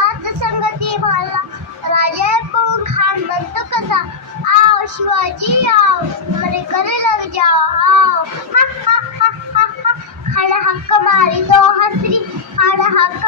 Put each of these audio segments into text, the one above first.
शिवबात संगती महाला राजा पवन खान म्हणतो कसा आओ शिवाजी आओ मरे करे लग जाओ आओ हा हा हा हा हा खाला हक्क मारी तो हसरी खाला हक्क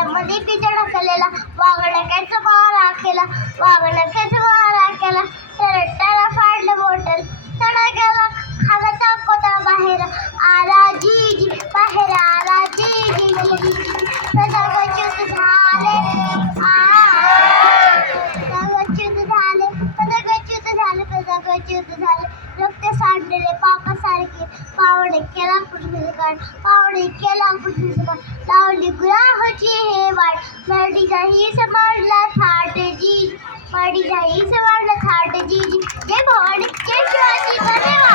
हातामध्ये पिंजड हाकलेला वाघणक्याचा मारा केला वाघणक्याचा मारा केला. तरट्टाला फाडलं बोटल तडा गेला खाला तापता बाहेर. आला जी बाहेर आला जी जी झाले. पदगच्युत झाले पदगच्युत झाले पदगच्युत झाले पदगच्युत झाले. रक्त सांडलेले पापा पावडे केला कुठे பாவடைக்கெல்லாம் पावडे केला குலா गुलाबाची हे वाट मराठी जाई समाजला थाट जी मराठी जाई समाजला थाट जी जी जय भवानी जय शिवाजी धन्यवाद